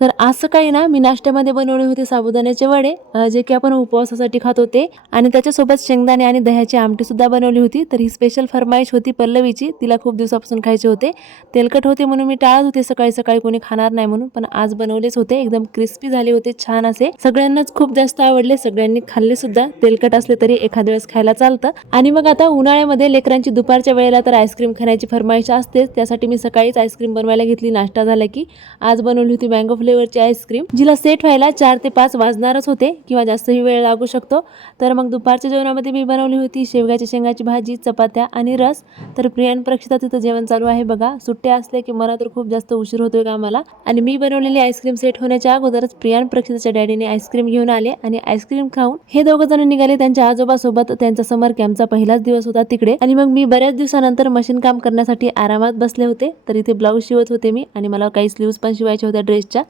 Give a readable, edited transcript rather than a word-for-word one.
तर आज सकाळी ना मी नाश्त्यामध्ये बनवले होते साबुदाण्याचे वडे, जे की आपण उपवासासाठी खात होते, आणि त्याच्यासोबत शेंगदाणे आणि दह्याची आमटी सुद्धा बनवली होती. तर ही स्पेशल फरमाईश होती पल्लवीची, तिला खूप दिवसापासून खायचे होते. तेलकट होते म्हणून मी टाळत होते, सकाळी सकाळी कोणी खाणार नाही म्हणून, पण आज बनवलेच होते. एकदम क्रिस्पी झाले होते, छान असे. सगळ्यांनाच खूप जास्त आवडले, सगळ्यांनी खाल्ले सुद्धा. तेलकट असले तरी एखाद्या वेळेस खायला चालतं. आणि मग आता उन्हाळ्यामध्ये लेकरांची दुपारच्या वेळेला तर आईस्क्रीम खाण्याची फरमाईश असतेच, त्यासाठी मी सकाळीच आईस्क्रीम बनवायला घेतली नाश्ता झाला की. आज बनवली होती मँगो फ्लेवरची आईस्क्रीम, जिला सेट व्हायला 4 ते 5 वाजणारच होते किंवा जास्तही वेळ लागू शकतो. तर मग दुपारच्या जेवणामध्ये मी बनवली होती शेवग्याच्या शेंगाची भाजी, चपात्या आणि रस. तर प्रियान प्रक्षिता तिथं जेवण चालू आहे बघा. सुट्ट्या असले की मला तर खूप जास्त उशीर होतोय कामाला, आणि मी बनवलेली आईस्क्रीम सेट होण्याच्या अगोदरच प्रियान प्रक्षिताच्या डॅडीने आईस्क्रीम घेऊन आले आणि आईस्क्रीम खाऊन हे दोघं जण निघाले त्यांच्या आजोबासोबत. त्यांचा समर कॅम्पचा पहिलाच दिवस होता तिकडे, आणि मग मी बऱ्याच दिवसानंतर मशीन काम करण्यासाठी आरामात बसले होते. तर इथे ब्लाऊज शिवत होते मी, आणि मला काही स्लीव्स पण शिवायच्या होत्या ड्रेसच्या.